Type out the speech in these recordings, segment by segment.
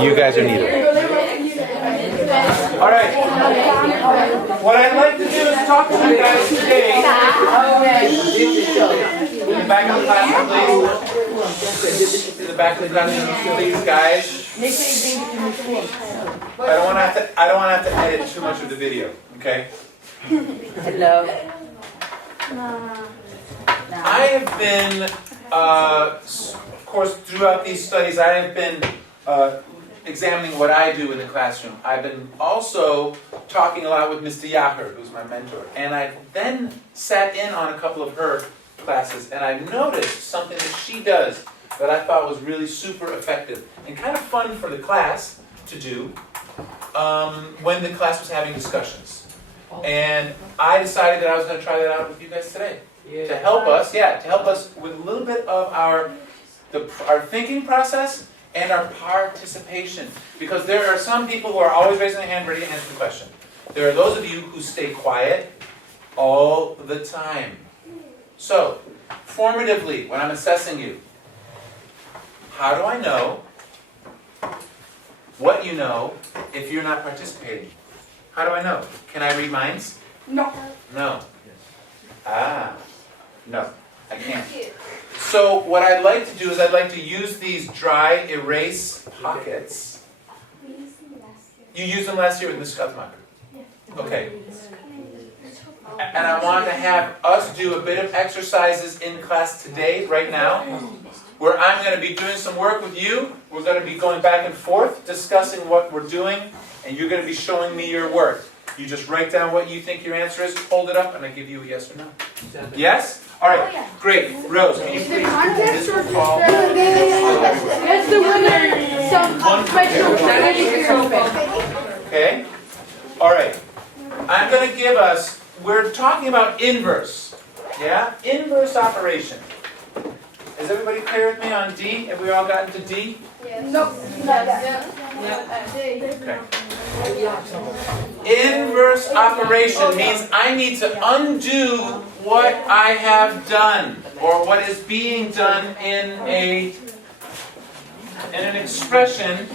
You guys are neither. All right. What I'd like to do is talk to you guys today. In the back of the classroom, please. In the back of the classroom, please, guys. I don't want to have to edit too much of the video. Okay. Hello. I have been, of course, throughout these studies, I have been examining what I do in the classroom. I've been also talking a lot with Mr. Yacher, who's my mentor. And I've then sat in on a couple of her classes, and I've noticed something that she does that I thought was really super effective and kind of fun for the class to do when the class was having discussions. And I decided that I was going to try that out with you guys today. To help us with a little bit of our thinking process and our participation. Because there are some people who are always raising their hand ready to answer the question. There are those of you who stay quiet all the time. So, formatively, when I'm assessing you, how do I know what you know if you're not participating? How do I know? Can I read minds? No. No. No, I can't. So what I'd like to do is I'd like to use these dry erase pockets. You used them last year with Ms. Schutzmacher? Okay. And I want to have us do a bit of exercises in class today, right now, where I'm going to be doing some work with you. We're going to be going back and forth, discussing what we're doing, and you're going to be showing me your work. You just write down what you think your answer is, hold it up, and I give you a yes or no. Yes? All right, great. Rose, can you please do this for Paul? That's the winner. Some special. Okay? All right. I'm going to give us, we're talking about inverse. Yeah? Inverse operation. Is everybody clear with me on D? Have we all gotten to D? Nope. Okay. Inverse operation means I need to undo what I have done, or what is being done in an expression.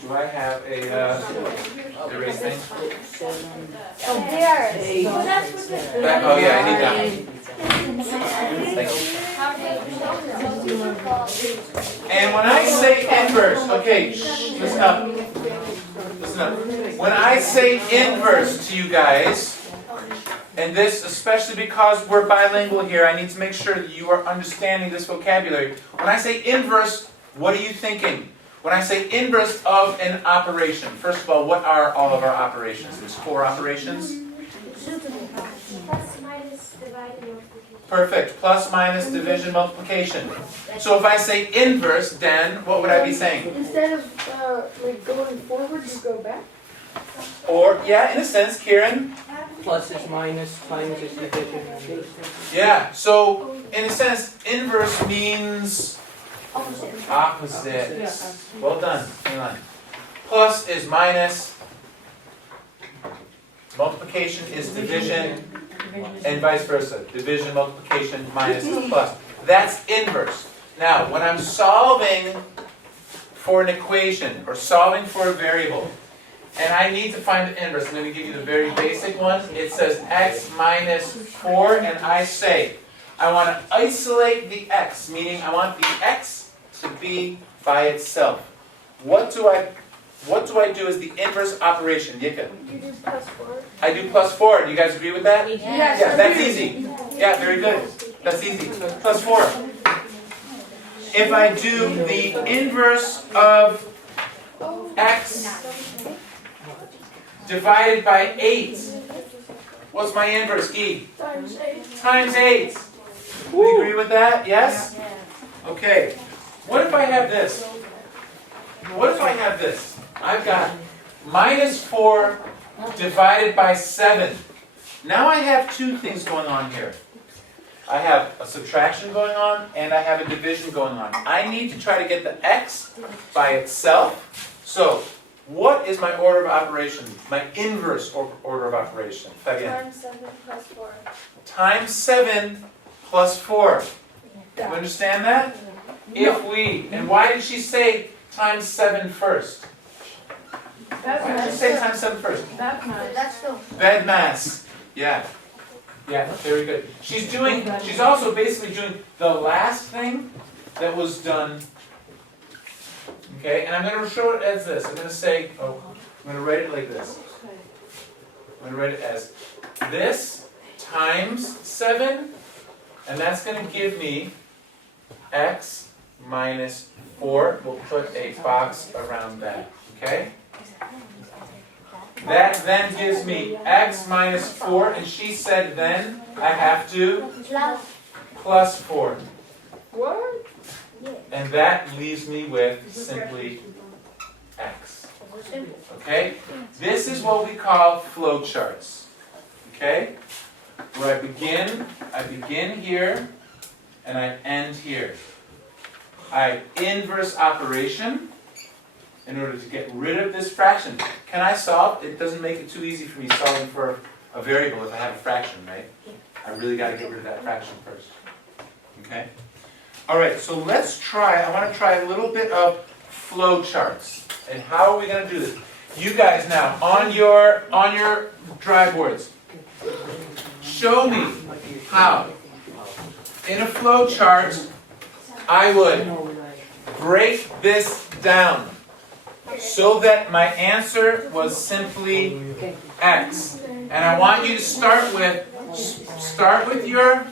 Do I have a erase thing? Oh yeah, I need that one. Thank you. And when I say inverse, okay, listen up. Listen up. When I say inverse to you guys, and this especially because we're bilingual here, I need to make sure that you are understanding this vocabulary. When I say inverse, what are you thinking? When I say inverse of an operation, first of all, what are all of our operations? There's 4 operations. Plus, minus, divide, and multiplication. Perfect. Plus, minus, division, multiplication. So if I say inverse, then what would I be saying? Instead of like going forward, you go back. Or, yeah, in a sense, Kieran. Plus is minus, times is division. Yeah, so in a sense, inverse means opposite. Well done. Hang on. Plus is minus. Multiplication is division. And vice versa. Division, multiplication, minus is plus. That's inverse. Now, when I'm solving for an equation, or solving for a variable, and I need to find the inverse, I'm going to give you the very basic one. It says x minus 4, and I say, I want to isolate the x, meaning I want the x to be by itself. What do I do as the inverse operation? Yika? You do plus 4. I do plus 4. Do you guys agree with that? Yes. Yeah, that's easy. Yeah, very good. That's easy. Plus 4. If I do the inverse of x divided by 8, what's my inverse, Guy? Times 8. Times 8. We agree with that? Yes? Okay. What if I have this? What if I have this? I've got minus 4 divided by 7. Now I have 2 things going on here. I have a subtraction going on, and I have a division going on. I need to try to get the x by itself. So, What is my order of operation? My inverse order of operation. Fabienne. Times 7 plus 4. Times 7 plus 4. You understand that? If we, and why did she say times 7 first? Why did she say times 7 first? That's the Bed mass. Yeah. Yeah, very good. She's also basically doing the last thing that was done. Okay, and I'm going to show it as this. I'm going to say, I'm going to write it like this. I'm going to write it as this times 7, and that's going to give me x minus 4. We'll put a box around that. Okay? That then gives me x minus 4, and she said then I have to plus 4. what? And that leaves me with simply x. Okay? This is what we call flowcharts. Okay? Where I begin here, and I end here. I inverse operation in order to get rid of this fraction. Can I solve? It doesn't make it too easy for me solving for a variable if I have a fraction, right? I really got to get rid of that fraction first. Okay? All right, so let's try, I want to try a little bit of flow charts. And how are we going to do this? You guys now, on your dry boards, show me how, in a flow chart, I would break this down so that my answer was simply x. And I want you to start with your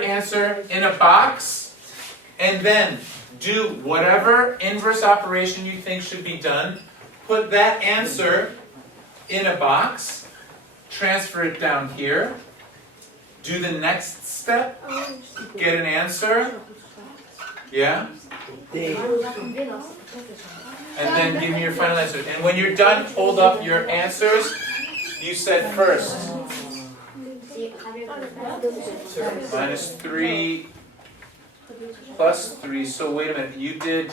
answer in a box, and then do whatever inverse operation you think should be done. Put that answer in a box, transfer it down here, do the next step, get an answer, yeah? And then give me your final answer. And when you're done, hold up your answers. You said first. Minus 3 plus 3. So wait a minute. You did...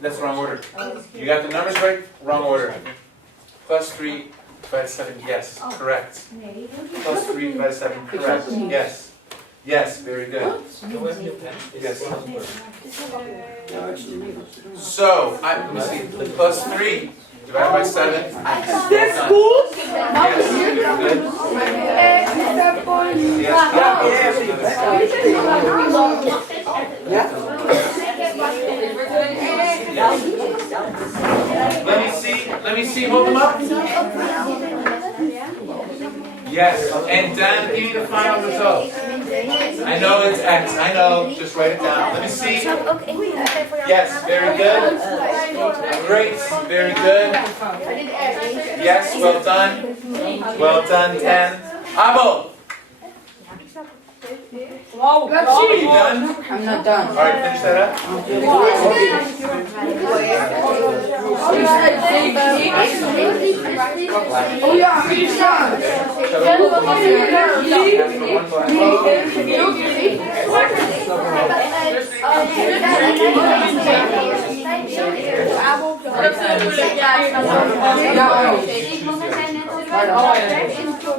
That's the wrong order. You got the numbers right? Wrong order. Plus 3 divided 7. Yes, correct. Plus 3 divided 7. Correct. Yes. Yes, very good. Yes. So, let me see. Plus 3 divided by 7. This school? Yes, very good. Yes. Let me see, hold them up. Yes, and Dan, give me the final result. I know it's X, I know, just write it down. Let me see. Yes, very good. Great, very good. Yes, well done. Well done, 10. Abo! Are you done? I'm not done. Alright, finish that up. Oh yeah, he's done.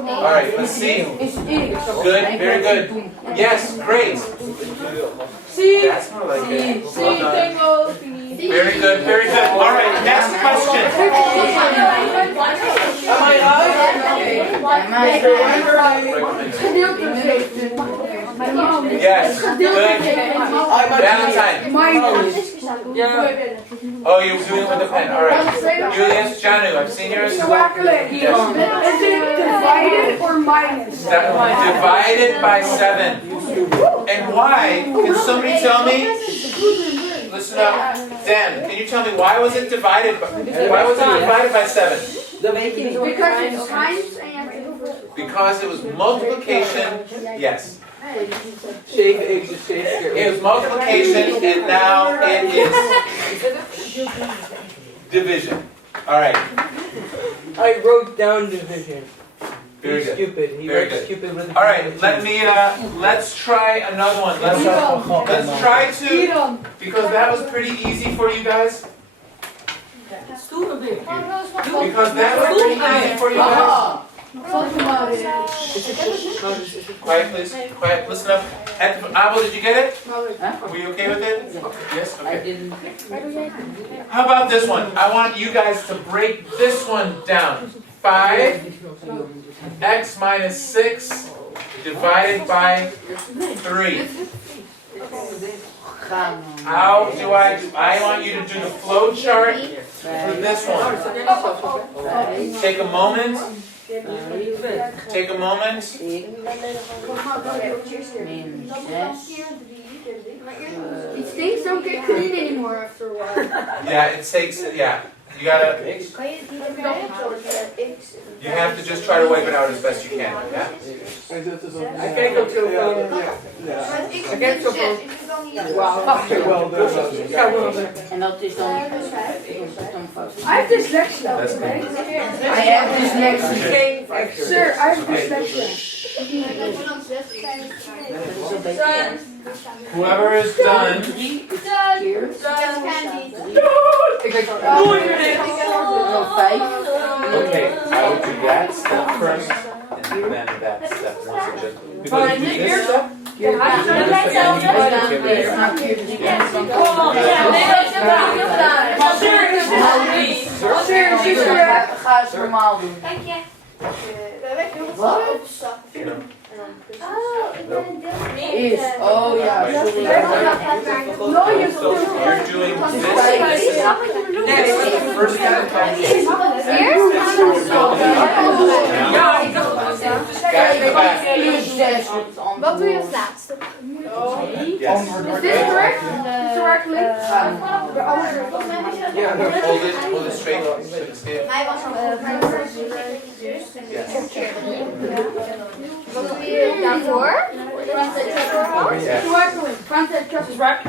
Alright, let's see. Good, very good. Yes, great. That's more like it. Well done. Very good, very good. Alright, next question. Yes, good. Valentine. Oh, you're doing it with the pen. Alright. Julius, Janu, I've seen yours. Is it divided or minus? Divided by 7. And why? Can somebody tell me? Listen up. Dan, can you tell me why was it divided by 7? Because it's times and Because it was multiplication. Yes. It was multiplication, and now it is division. All right. I wrote down division. Very He's good. stupid. He Very wrote good. stupid with a All right. Let's try another one. Let's try to, because that was pretty easy for you guys. Because that's easy for you guys. Aha. Talk about it. Quiet, please. Quiet. Listen up. Abel, did you get it? Huh? Were you okay with it? Yes. I Okay. didn't. How about this one? I want you guys to break this one down. 5x minus 6 divided by 3. How do I do? I want you to do the flow chart for this one. Take a moment. Take a moment. These things don't get clean anymore after a while. Yeah, it takes. Yeah, you gotta. You have to just try to wipe it out as best you can. Yeah. I can't go too far. I can't go far. En dat is dan I have dyslexia. That's good. I have dyslexia. Sir, I have dyslexia. Whoever is done. Okay, I would do that step first, and then that step once it just. Because you do this step. Ga eens normaal doen. Dank je. Wat? Oh, ik ben een deel. Is. Oh ja, sorry. So you're doing this. First time. Guys, go back. Wat doe je als laatste? Yes. Is dit correct? Correctly? Hold it straight. Straight. Hij was Wat doe je daarvoor? Yes. Correctly. Contact just right.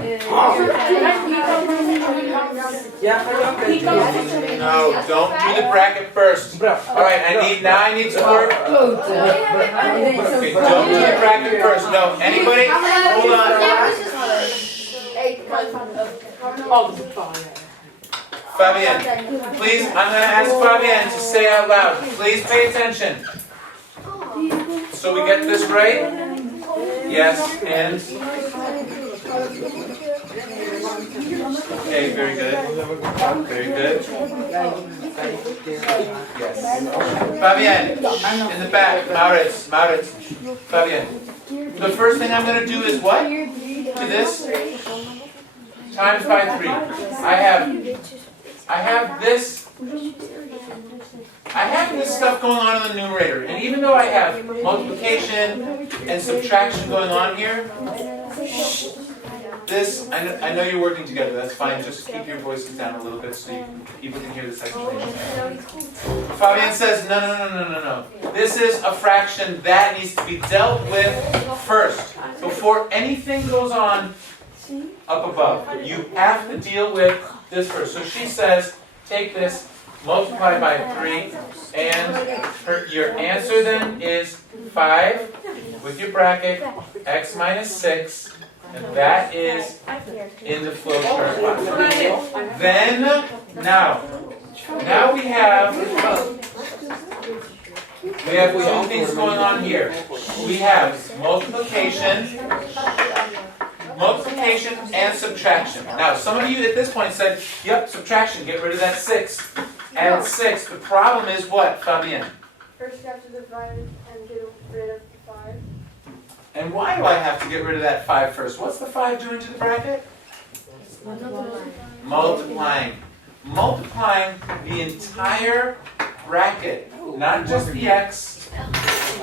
No, don't do the bracket first. All right, I need to work. Okay, don't do the bracket first. No, anybody? Hold on. Fabienne, please, I'm going to ask Fabienne to say out loud. Please pay attention. So we get this right? Yes, and? Okay, very good. Very good. Yes. Fabienne, in the back, Maurits, Fabienne. The first thing I'm going to do is what? To this? Times by 3. I have this stuff going on in the numerator, and even though I have multiplication and subtraction going on here, this, I know you're working together, that's fine, just keep your voices down a little bit so people can hear this explanation. Fabienne says, no. This is a fraction that needs to be dealt with first, before anything goes on up above. You have to deal with this first. So she says, take this, multiply by 3, and your answer then is 5 with your bracket, x minus 6, and that is in the flow chart. Then, now we have two things going on here. We have multiplication and subtraction. Now, some of you at this point said, yep, subtraction, get rid of that 6. Add 6. The problem is what, Fabienne? First you have to divide and get rid of the 5. And why do I have to get rid of that 5 first? What's the 5 doing to the bracket? Multiplying. Multiplying the entire bracket. Not just the x,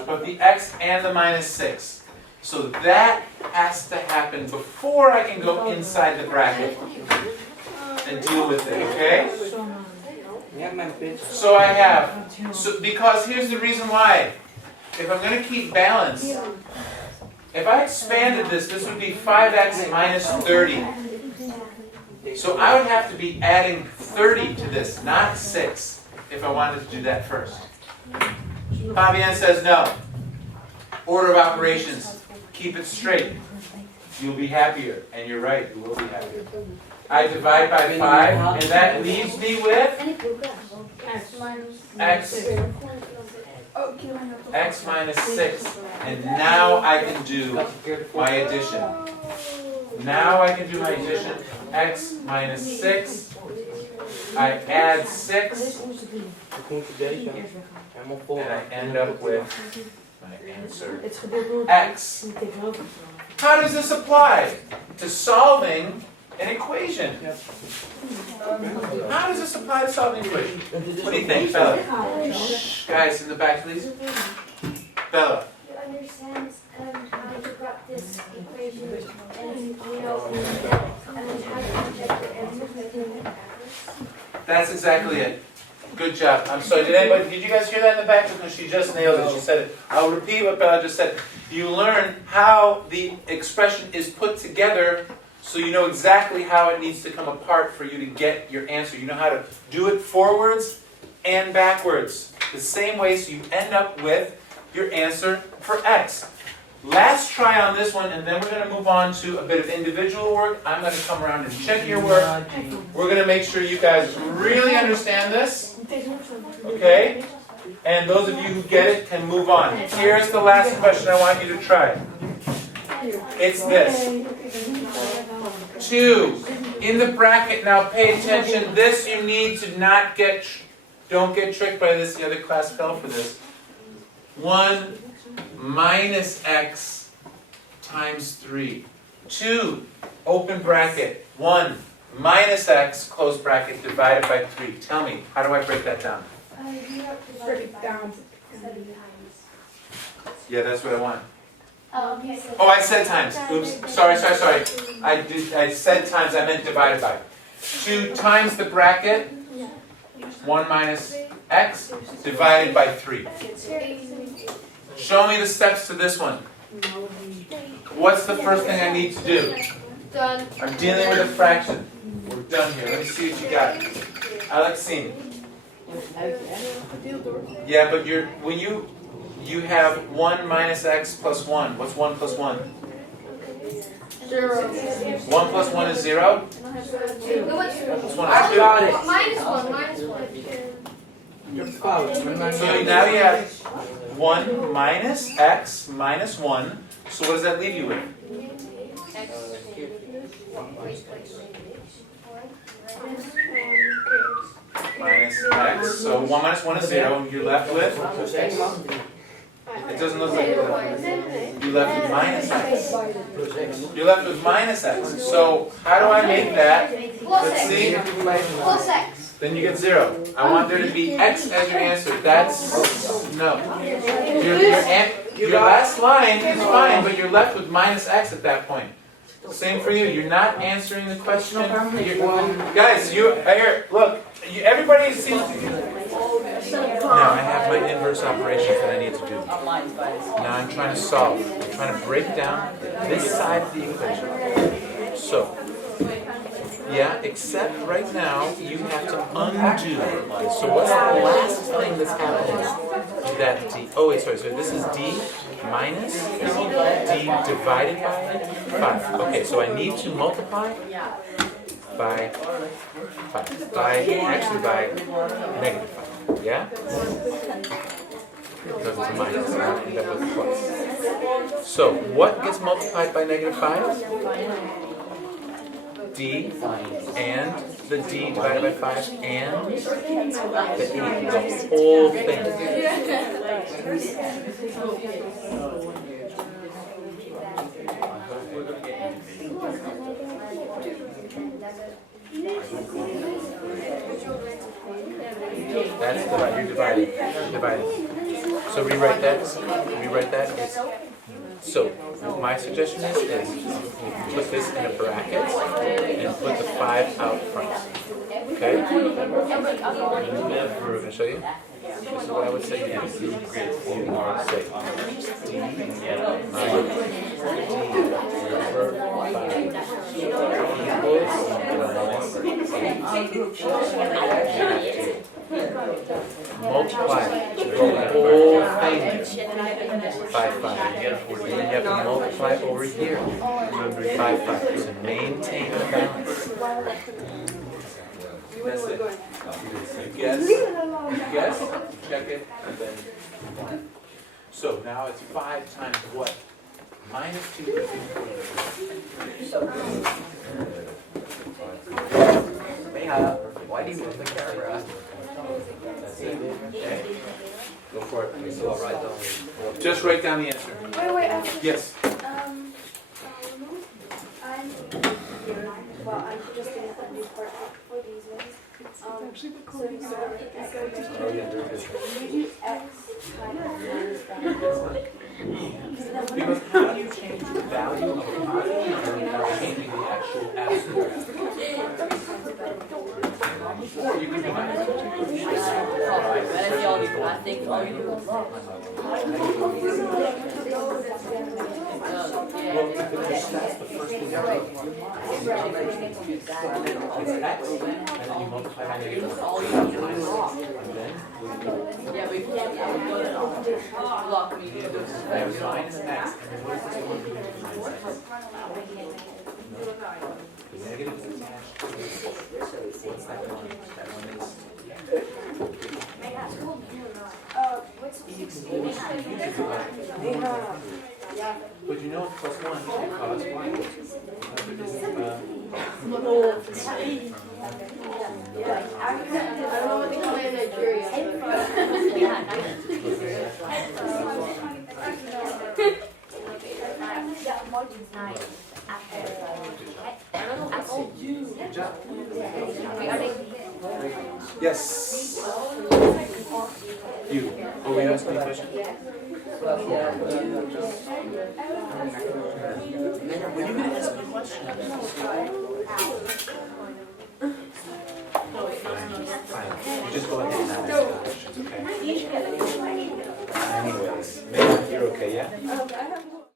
but the x and the minus 6. So that has to happen before I can go inside the bracket and deal with it, okay? So I have, because here's the reason why. If I'm going to keep balance, if I expanded this would be 5x minus 30. So I would have to be adding 30 to this, not 6, if I wanted to do that first. Fabienne says no. Order of operations. Keep it straight. You'll be happier. And you're right, you will be happier. I divide by 5, and that leaves me with x minus 6. And now I can do my addition. Now I can do my addition. X minus 6. I add 6. And I end up with my answer x. How does this apply to solving an equation? How does this apply to solving an equation? What do you think, Bella? Shh, guys in the back, please. Bella. You understand how you got this equation and you know and how to check your answers by doing it backwards? That's exactly it. Good job. I'm sorry, did you guys hear that in the back? Because she just nailed it. She said it. I'll repeat what Bella just said. You learn how the expression is put together so you know exactly how it needs to come apart for you to get your answer. You know how to do it forwards and backwards. The same way, so you end up with your answer for x. Last try on this one, and then we're going to move on to a bit of individual work. I'm going to come around and check your work. We're going to make sure you guys really understand this. Okay? And those of you who get it can move on. Here's the last question I want you to try. It's this. 2. In the bracket, now pay attention. This you need to not get, don't get tricked by this. The other class fell for this. 1 minus x times 3. 2, open bracket. 1 minus x, close bracket, divided by 3. Tell me, how do I break that down? You have to break it down 7 times. Yeah, that's what I want. Okay, so Oh, I said times. Oops. Sorry. I said times, I meant divided by. 2 times the bracket. 1 minus x divided by 3. Show me the steps to this one. What's the first thing I need to do? Done. I'm dealing with a fraction. We're done here. Let me see what you got. Alexine. Yeah, but when you have 1 minus x plus 1. What's 1 plus 1? 0. 1 plus 1 is 0? 1 plus 1 is 2. got it. Minus 1. You're following. So now you have 1 minus x minus 1. So what does that leave you with? Minus x. So 1 minus 1 is 0. And you're left with? It doesn't look like you're left with. You're left with minus x. You're left with minus x. So how do I make that? Let's see. Plus x. Then you get 0. I want there to be x as your answer. That's no. Your last line is fine, but you're left with minus x at that point. Same for you. You're not answering the question. Guys, here. Look. Everybody seems to be. Now I have my inverse operations that I need to do. Now I'm trying to solve. I'm trying to break down this side of the equation. So. Yeah, except right now you have to undo. So what's the last thing that's happening? That d. Oh wait, sorry. So this is d minus d divided by 5. Okay, so I need to multiply by 5. By negative 5. Yeah. Because it's a minus, and I end up with a plus. So what gets multiplied by negative 5? D and the d divided by 5 and the e, the whole thing. That's divided. You're dividing. So rewrite that. So my suggestion is put this in a bracket and put the 5 out front. Okay? We're going to show you. This is what I would say. You would say D minus D multiply the whole thing by 5. And then you have to multiply over here by 5 to maintain the balance. That's it. You guess, check it, and then 1. So now it's 5 times what? Minus 2 is Why do you move the camera? That's it. Okay. Go for it. So I'll write down. Just write down the answer. Wait, actually. Yes. I'm just doing a new part for these ones. So you start with x minus Because how do you change the value of a quantity without changing the actual absolute value? Or you can combine it. Well, because that's the first thing you do. It's x, and then you multiply by negative 1. And then Yeah, we can't block me. there's minus x, and then what is this one doing with minus x? The negative is attached to it. What's that one? That one is... what's But you know it's plus 1 because why? I don't know what they call it in Nigeria. Yes. You. Oh, you asked me a question? Were you going to ask me a question? Fine. Just go ahead and ask questions, okay? Anyways, you're okay, yeah?